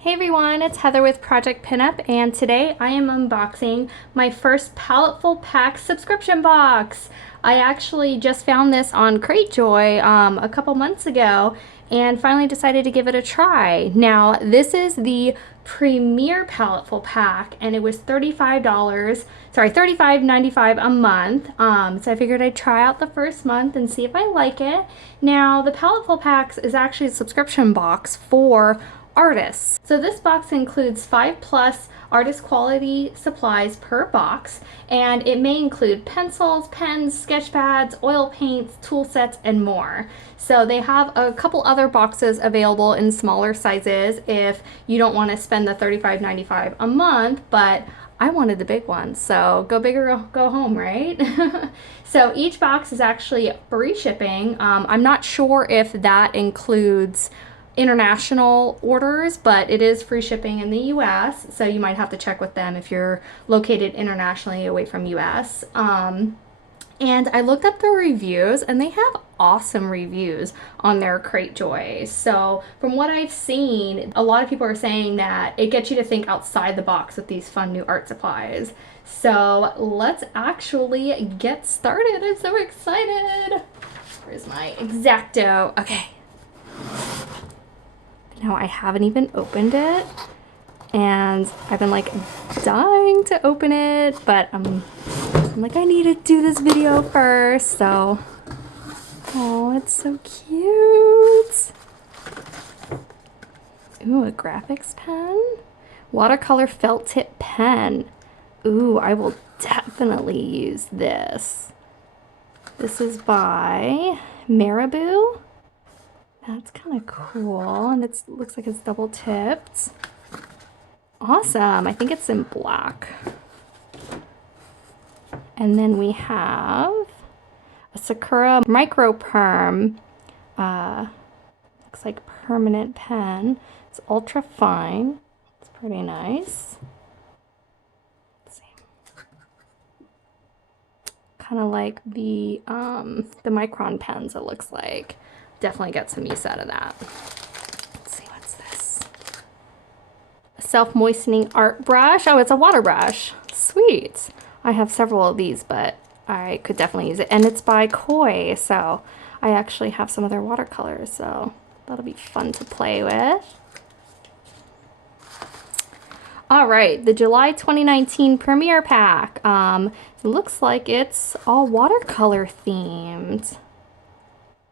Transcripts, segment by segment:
Hey everyone, it's Heather with Project Pinup, and today I am unboxing my first Paletteful Pack subscription box. I actually just found this on Cratejoy a couple months ago and finally decided to give it a try. Now, this is the Premier Paletteful Pack, and it was $35.95 a month. So I figured I'd try out the first month and see if I like it. Now, the Paletteful Packs is actually a subscription box for artists. So this box includes 5+ artist quality supplies per box, and it may include pencils, pens, sketch pads, oil paints, tool sets, and more. So they have a couple other boxes available in smaller sizes if you don't want to spend the $35.95 a month, but I wanted the big one, so go big or go home, right? So each box is actually free shipping. I'm not sure if that includes international orders, but it is free shipping in the US, so you might have to check with them if you're located internationally away from US. And I looked up the reviews, and they have awesome reviews on their Cratejoy. So from what I've seen, a lot of people are saying that it gets you to think outside the box with these fun new art supplies. So let's actually get started. I'm so excited. Where's my X-Acto? Okay. Now I haven't even opened it, and I've been like dying to open it, but I'm like, I need to do this video first. So, oh, it's so cute. Ooh, a Graphix pen, watercolor felt tip pen. Ooh, I will definitely use this. This is by Marabu. That's kind of cool, and it looks like it's double tipped. Awesome. I think it's in black. And then we have a Sakura MicroPerm. Looks like permanent pen. It's ultra fine. It's pretty nice. Let's see. Kind of like the Micron pens, it looks like. Definitely get some use out of that. Let's see, what's this? A self-moistening art brush. Oh, it's a water brush. Sweet. I have several of these, but I could definitely use it. And it's by Koi, so I actually have some of their watercolors, so that'll be fun to play with. All right, the July 2019 Premiere Pack. It looks like it's all watercolor themed.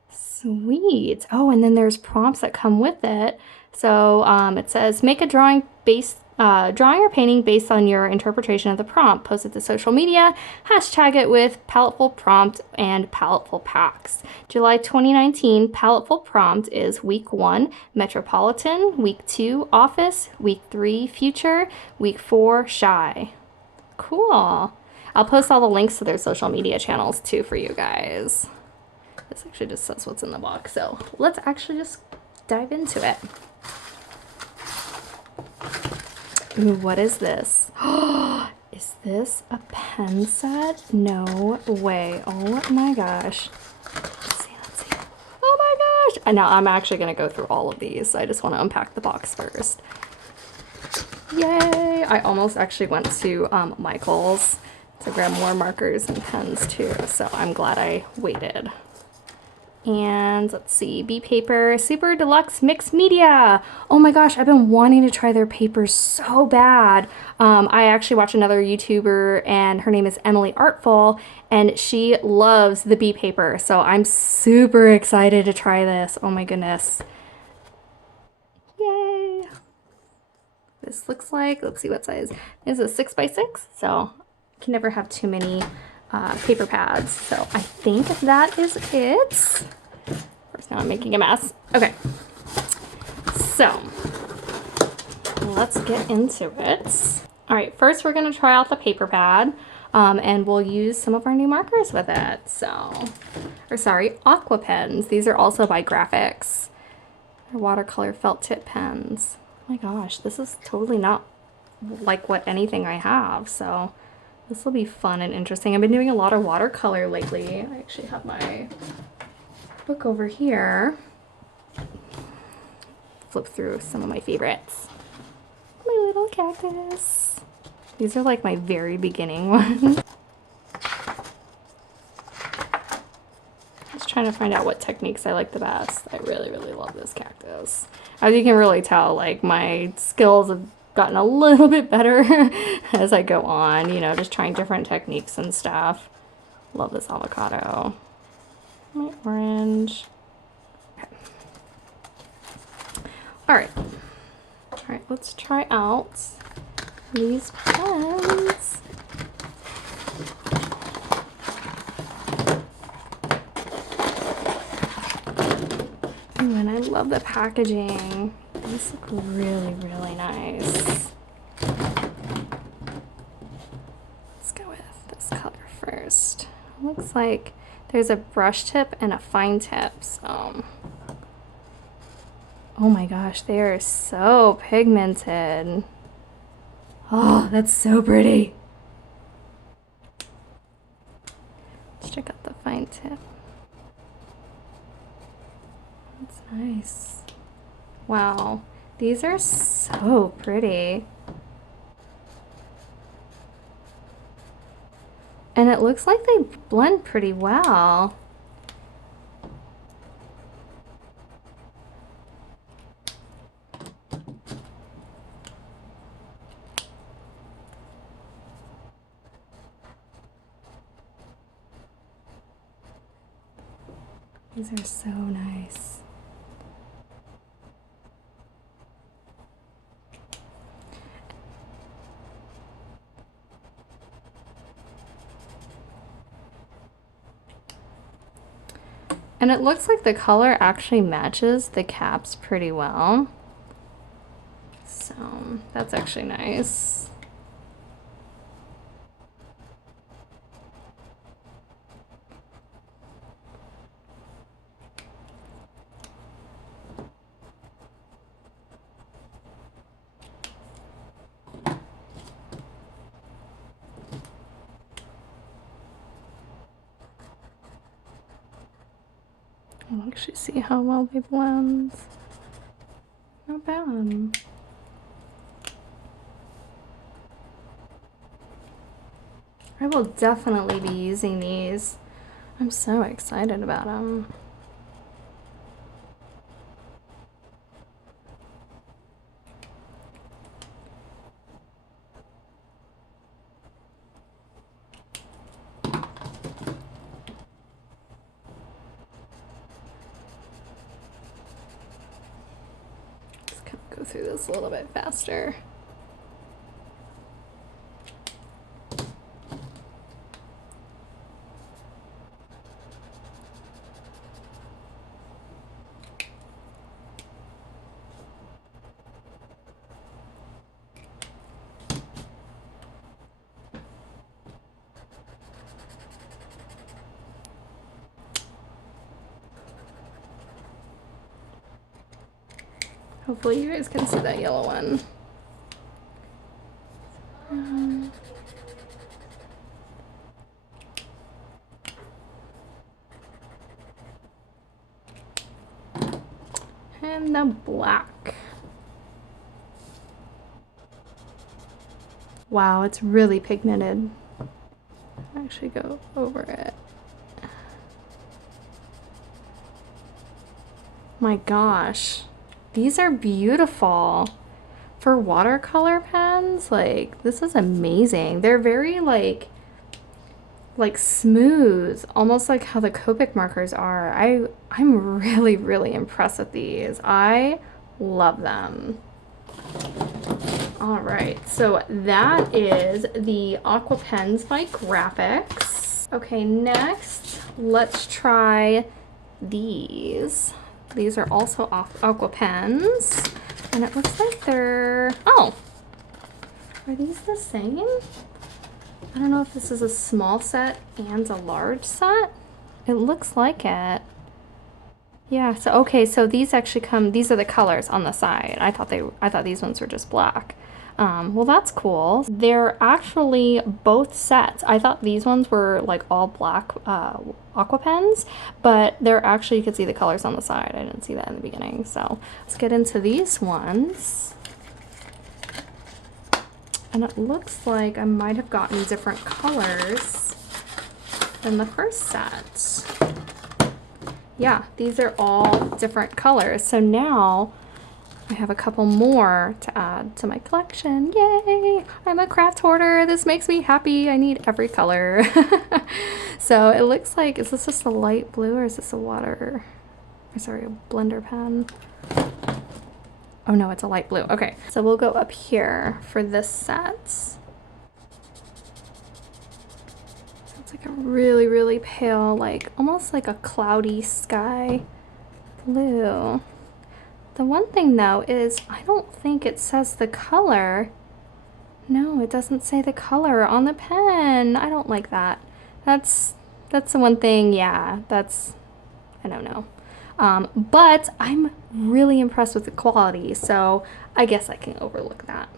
Sweet. Oh, and then there's prompts that come with it. So it says, make a drawing or painting based on your interpretation of the prompt. Post it to social media. Hashtag it with Paletteful Prompt and Paletteful Packs. July 2019 Paletteful Prompt is week 1, Metropolitan, week 2, Office, week 3, Future, week 4, Shy. Cool. I'll post all the links to their social media channels too for you guys. This actually just says what's in the box, so let's actually just dive into it. Ooh, what is this? Is this a pen set? No way. Oh my gosh. Let's see. Oh my gosh. Now I'm actually going to go through all of these, so I just want to unpack the box first. Yay! I almost actually went to Michael's to grab more markers and pens too, so I'm glad I waited. And let's see, B Paper Super Deluxe Mixed Media. Oh my gosh, I've been wanting to try their papers so bad. I actually watch another YouTuber, and her name is Emily Artful, and she loves the B Paper. So I'm super excited to try this. Oh my goodness. Yay. This looks like, let's see what size. This is a 6x6, so I can never have too many paper pads. So I think that is it. Of course, now I'm making a mess. Okay, so let's get into it. All right, first we're gonna try out the paper pad, and we'll use some of our new markers with it. Aqua Pens. These are also by Graphix. They're watercolor felt tip pens. Oh my gosh, this is totally not like what anything I have, so this will be fun and interesting. I've been doing a lot of watercolor lately. I actually have my book over here. Flip through some of my favorites. little cactus. These are like my very beginning ones. Just trying to find out what techniques I like the best. I really, really love this cactus. As you can really tell, like my skills have gotten a little bit better as I go on, you know, just trying different techniques and stuff. Love this avocado. My orange. Okay. All right, let's try out these pens. Ooh, and I love the packaging. These look really, really nice. Let's go with this color first. Looks like there's a brush tip and a fine tip, so. Oh my gosh, they are so pigmented. Oh, that's so pretty. Let's check out the fine tip. That's nice. Wow, these are so pretty. And it looks like they blend pretty well. These are so nice. And it looks like the color actually matches the caps pretty well. So that's actually nice. I'll actually see how well they blend. Not bad. I will definitely be using these. I'm so excited about them. Go through this a little bit faster. Hopefully you guys can see that yellow one. And the black. Wow, it's really pigmented. I'll actually go over it. My gosh. These are beautiful. For watercolor pens, like, this is amazing. They're very, like smooth, almost like how the Copic markers are. I'm really, really impressed with these. I love them. All right, so that is the Aqua Pens by Graphix. Okay, next, let's try these. These are also Aqua Pens, and it looks like they're, oh, are these the same? I don't know if this is a small set and a large set. It looks like it. Yeah, so okay, so these actually come, these are the colors on the side. I thought these ones were just black. Well, that's cool. They're actually both sets. I thought these ones were like all black Aqua Pens, but they're actually, you can see the colors on the side. I didn't see that in the beginning. So let's get into these ones. And it looks like I might have gotten different colors than the first set. Yeah, these are all different colors. So now I have a couple more to add to my collection. Yay! I'm a craft hoarder. This makes me happy. I need every color. So it looks like, is this just a light blue or is this a water, or sorry, a blender pen? Oh no, it's a light blue. Okay, so we'll go up here for this set. So it's like a really, really pale, like almost like a cloudy sky blue. The one thing though is I don't think it says the color. No, it doesn't say the color on the pen. I don't like that. That's the one thing, yeah, that's, I don't know. But I'm really impressed with the quality, so I guess I can overlook that.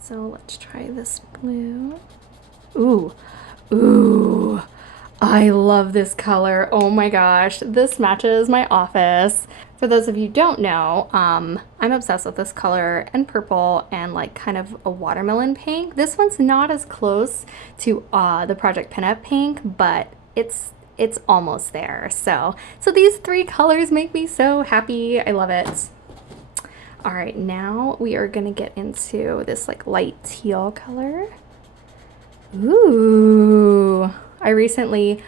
So let's try this blue. Ooh, ooh, I love this color. Oh my gosh, this matches my office. For those of you who don't know, I'm obsessed with this color and purple and like kind of a watermelon pink. This one's not as close to the Project Pinup pink, but it's almost there. So these three colors make me so happy. I love it. All right, now we are gonna get into this like light teal color. Ooh, I recently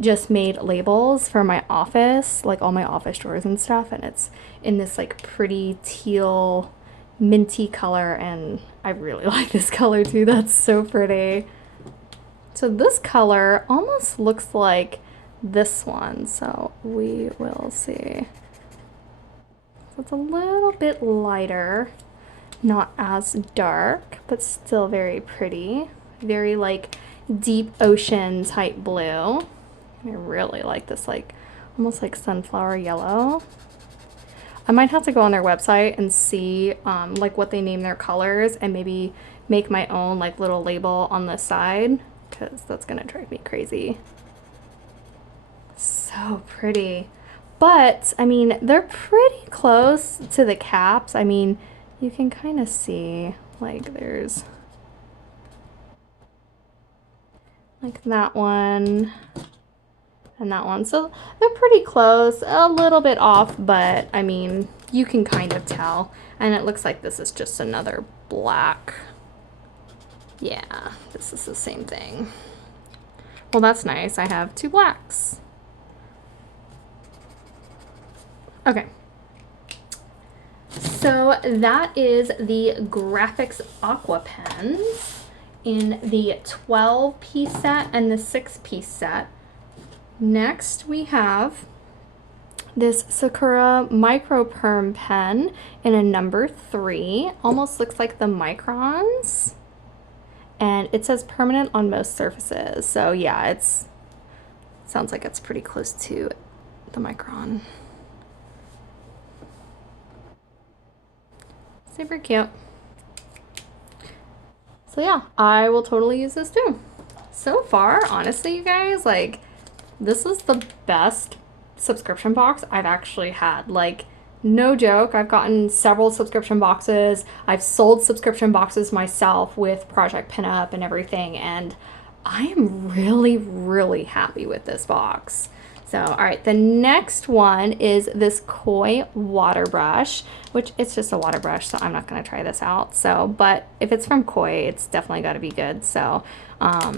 just made labels for my office, like all my office drawers and stuff, and it's in this like pretty teal minty color, and I really like this color too. That's so pretty. So this color almost looks like this one, so we will see. So it's a little bit lighter, not as dark, but still very pretty. Very like deep ocean type blue. I really like this, like almost like sunflower yellow. I might have to go on their website and see like what they name their colors and maybe make my own like little label on the side, because that's gonna drive me crazy. So pretty. But I mean, they're pretty close to the caps. I mean, you can kind of see like there's like that one and that one. So they're pretty close, a little bit off, but I mean, you can kind of tell. And it looks like this is just another black. Yeah, this is the same thing. Well, that's nice. I have two blacks. Okay. So that is the Graphix Aqua Pens in the 12-piece set and the 6-piece set. Next we have this Sakura MicroPerm pen in a number 3. Almost looks like the microns. And it says permanent on most surfaces. So yeah, it's sounds like it's pretty close to the micron. Super cute. So yeah, I will totally use this too. So far, honestly, you guys, like, this is the best subscription box I've actually had. Like, no joke, I've gotten several subscription boxes. I've sold subscription boxes myself with Project Pinup and everything, and I am really, really happy with this box. So, all right, the next one is this Koi water brush, which it's just a water brush, so I'm not gonna try this out. So, but if it's from Koi, it's definitely gotta be good. So, I'll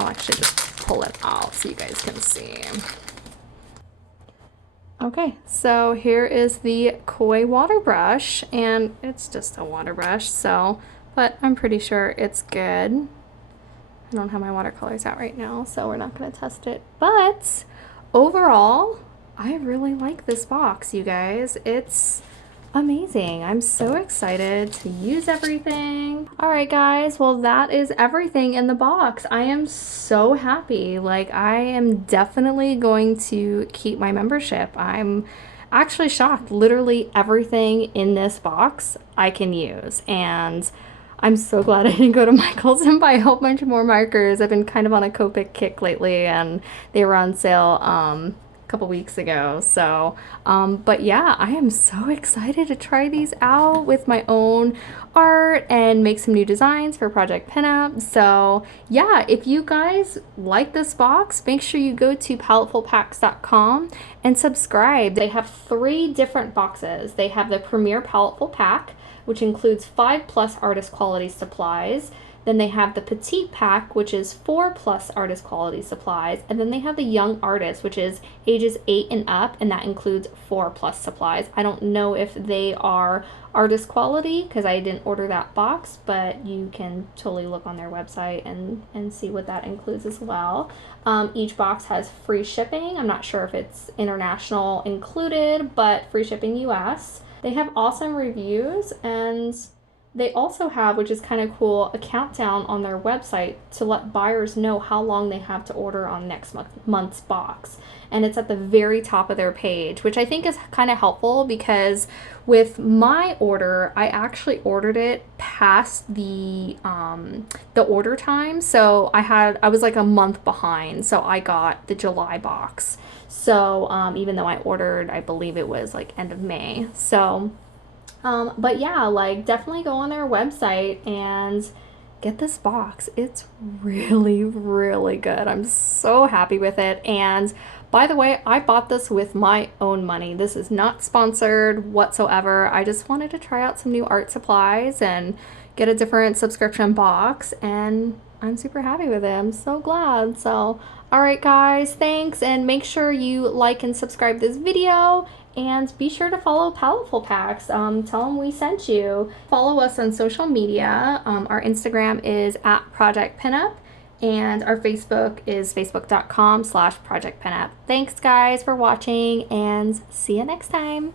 actually just pull it out so you guys can see. Okay, so here is the Koi water brush, and it's just a water brush, so, but I'm pretty sure it's good. I don't have my watercolors out right now, so we're not gonna test it, but overall, I really like this box, you guys. It's amazing. I'm so excited to use everything. All right, guys, well, that is everything in the box. I am so happy. Like, I am definitely going to keep my membership. I'm actually shocked. Literally everything in this box I can use, and I'm so glad I didn't go to Michael's and buy a whole bunch more markers. I've been kind of on a Copic kick lately, and they were on sale a couple weeks ago. So, but yeah, I am so excited to try these out with my own art and make some new designs for Project Pinup. So yeah, if you guys like this box, make sure you go to palettefulpacks.com and subscribe. They have 3 different boxes. They have the Premier Paletteful Pack, which includes 5+ artist quality supplies. Then they have the Petite Pack, which is 4+ artist quality supplies. And then they have the Young Artist, which is ages 8 and up, and that includes 4+ supplies. I don't know if they are artist quality because I didn't order that box, but you can totally look on their website and see what that includes as well. Each box has free shipping. I'm not sure if it's international included, but free shipping US. They have awesome reviews, and they also have, which is kind of cool, a countdown on their website to let buyers know how long they have to order on next month's box. And it's at the very top of their page, which I think is kind of helpful because with my order, I actually ordered it past the order time. So I was like a month behind. So I got the July box. So even though I ordered, I believe it was like end of May. So but yeah, like definitely go on their website and get this box. It's really, really good. I'm so happy with it. And by the way, I bought this with my own money. This is not sponsored whatsoever. I just wanted to try out some new art supplies and get a different subscription box, and I'm super happy with it. I'm so glad. So, all right guys, thanks, and make sure you like and subscribe this video. And be sure to follow Paletteful Packs. Tell them we sent you. Follow us on social media. Our Instagram is @ProjectPinup, and our Facebook is facebook.com/ProjectPinup. Thanks guys for watching, and see you next time.